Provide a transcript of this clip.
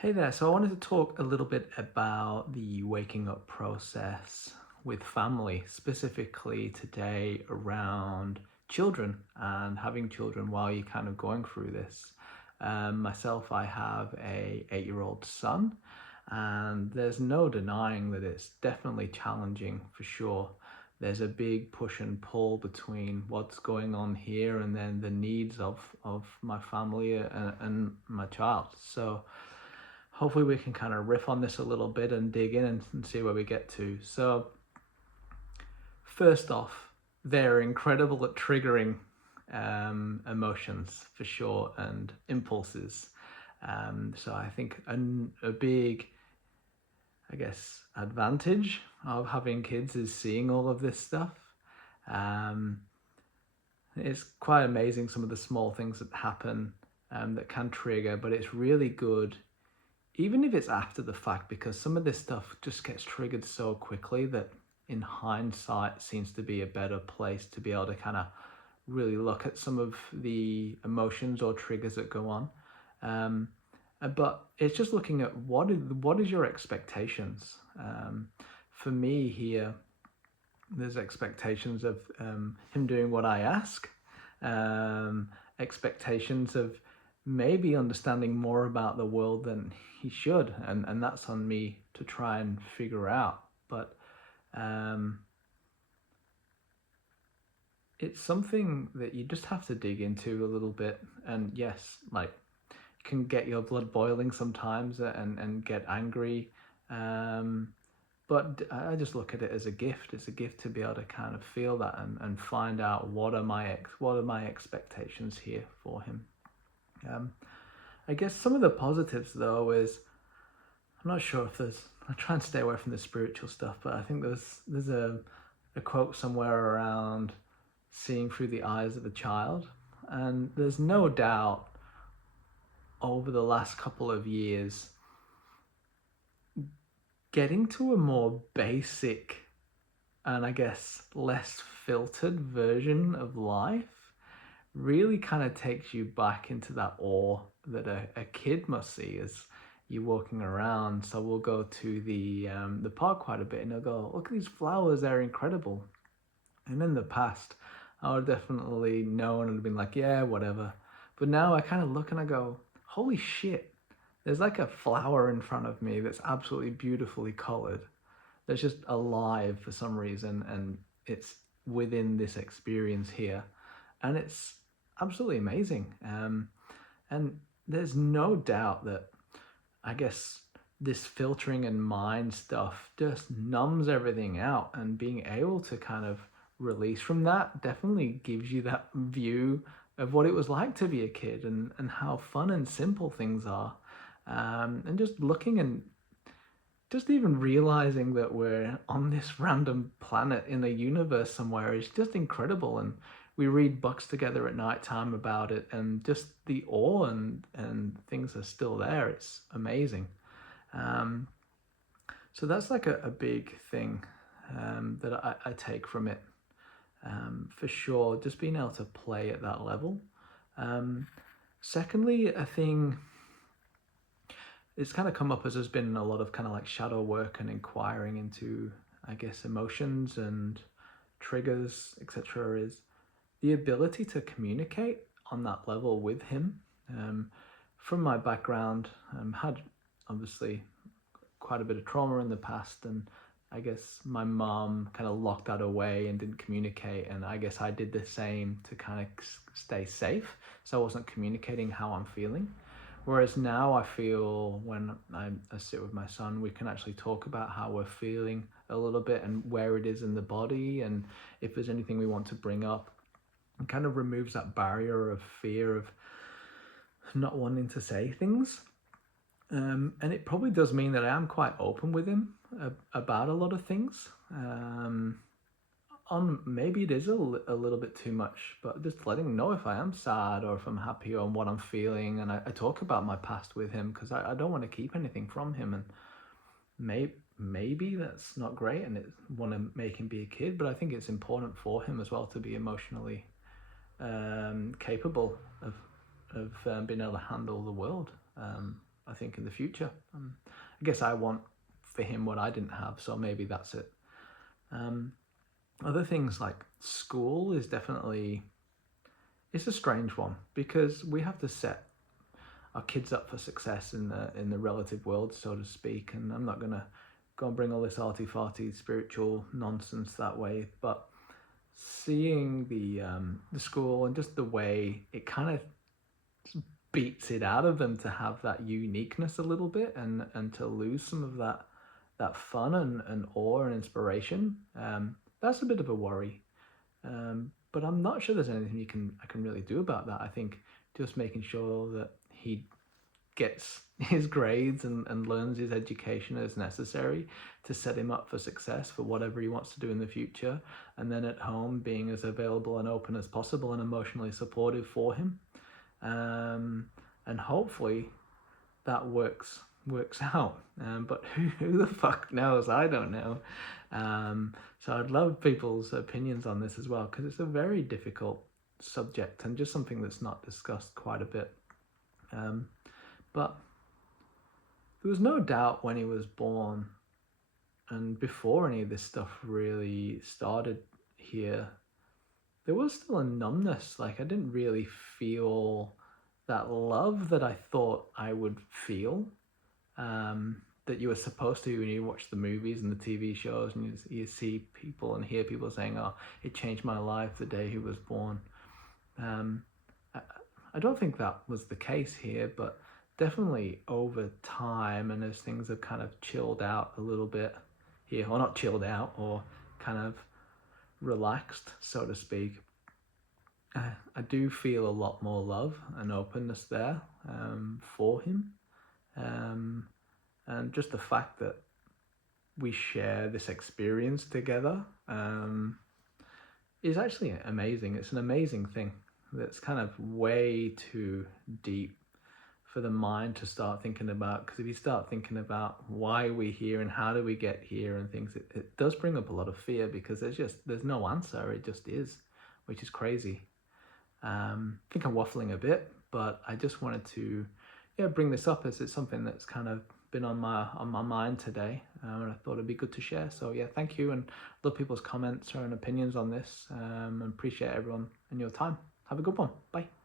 Hey there, so I wanted to talk a little bit about the waking up process with family, specifically today around children and having children while you're kind of going through this. Myself, I have a 8-year-old son, and there's no denying that it's definitely challenging for sure. There's a big push and pull between what's going on here and then the needs of my family and my child. So hopefully we can kind of riff on this a little bit and dig in and see where we get to. So first off, they're incredible at triggering emotions for sure and impulses. So I think a big, I guess, advantage of having kids is seeing all of this stuff. Um, it's quite amazing some of the small things that happen that can trigger, but it's really good even if it's after the fact, because some of this stuff just gets triggered so quickly that in hindsight seems to be a better place to be able to kind of really look at some of the emotions or triggers that go on. But it's just looking at what is your expectations. For me here, there's expectations of him doing what I ask, expectations of maybe understanding more about the world than he should, and that's on me to try and figure out. But it's something that you just have to dig into a little bit. And yes, like, it can get your blood boiling sometimes and get angry. But I just look at it as a gift. It's a gift to be able to kind of feel that and find out what are my expectations here for him. I guess some of the positives though is I'm not sure if there's. I try and stay away from the spiritual stuff, but I think there's a quote somewhere around seeing through the eyes of a child, and there's no doubt over the last couple of years getting to a more basic and I guess less filtered version of life really kind of takes you back into that awe that a kid must see as you walking around. So we'll go to the park quite a bit, and they'll go, "Look at these flowers; they're incredible." And in the past, I would definitely known and been like, "Yeah, whatever." But now I kind of look and I go, "Holy shit!" There's like a flower in front of me that's absolutely beautifully colored. That's just alive for some reason, and it's within this experience here, and it's absolutely amazing. And there's no doubt that I guess this filtering and mind stuff just numbs everything out, and being able to kind of release from that definitely gives you that view of what it was like to be a kid and how fun and simple things are. And just looking and just even realizing that we're on this random planet in a universe somewhere is just incredible. And we read books together at night time about it, and just the awe and things are still there. It's amazing. Um, so that's like a big thing that I take from it, for sure. Just being able to play at that level. Secondly, a thing it's kind of come up as there's been a lot of kind of like shadow work and inquiring into, I guess, emotions and triggers, etc., is the ability to communicate on that level with him. From my background, had obviously quite a bit of trauma in the past, and I guess my mom kind of locked that away and didn't communicate, and I guess I did the same to kind of stay safe, so I wasn't communicating how I'm feeling. Whereas now I feel when I sit with my son, we can actually talk about how we're feeling a little bit and where it is in the body, and if there's anything we want to bring up. It kind of removes that barrier of fear of not wanting to say things. And it probably does mean that I am quite open with him about a lot of things. On maybe it is a little bit too much, but just letting him know if I am sad or if I'm happy or what I'm feeling. And I talk about my past with him because I don't want to keep anything from him. And maybe that's not great, and it want to make him be a kid, but I think it's important for him as well to be emotionally capable of being able to handle the world I think, in the future. I guess I want for him what I didn't have, so maybe that's it. Other things like school is definitely, it's a strange one because we have to set our kids up for success in the relative world, so to speak. And I'm not gonna go and bring all this arty farty spiritual nonsense that way, but seeing the school and just the way it kind of beats it out of them to have that uniqueness a little bit, and to lose some of that fun and awe and inspiration, that's a bit of a worry. But I'm not sure there's anything I can really do about that. I think just making sure that he gets his grades and learns his education as necessary to set him up for success for whatever he wants to do in the future, and then at home being as available and open as possible and emotionally supportive for him, and hopefully that works out. But who the fuck knows? I don't know. So I'd love people's opinions on this as well, because it's a very difficult subject and just something that's not discussed quite a bit. But there was no doubt when he was born, and before any of this stuff really started here, there was still a numbness. Like, I didn't really feel that love that I thought I would feel, that you were supposed to when you watch the movies and the TV shows, and you see people and hear people saying, oh, it changed my life the day he was born. I don't think that was the case here, but definitely over time, and as things have kind of chilled out a little bit here, or not chilled out, or kind of relaxed, so to speak, I do feel a lot more love and openness there, for him. And just the fact that we share this experience together, is actually amazing. It's an amazing thing that's kind of way too deep for the mind to start thinking about, because if you start thinking about why we're here and how do we get here and things, it does bring up a lot of fear, because there's no answer. It just is, which is crazy. I think I'm waffling a bit, but I just wanted to bring this up as it's something that's kind of been on my mind today, and I thought it'd be good to share. So thank you, and love people's comments and opinions on this, and appreciate everyone and your time. Have a good one. Bye.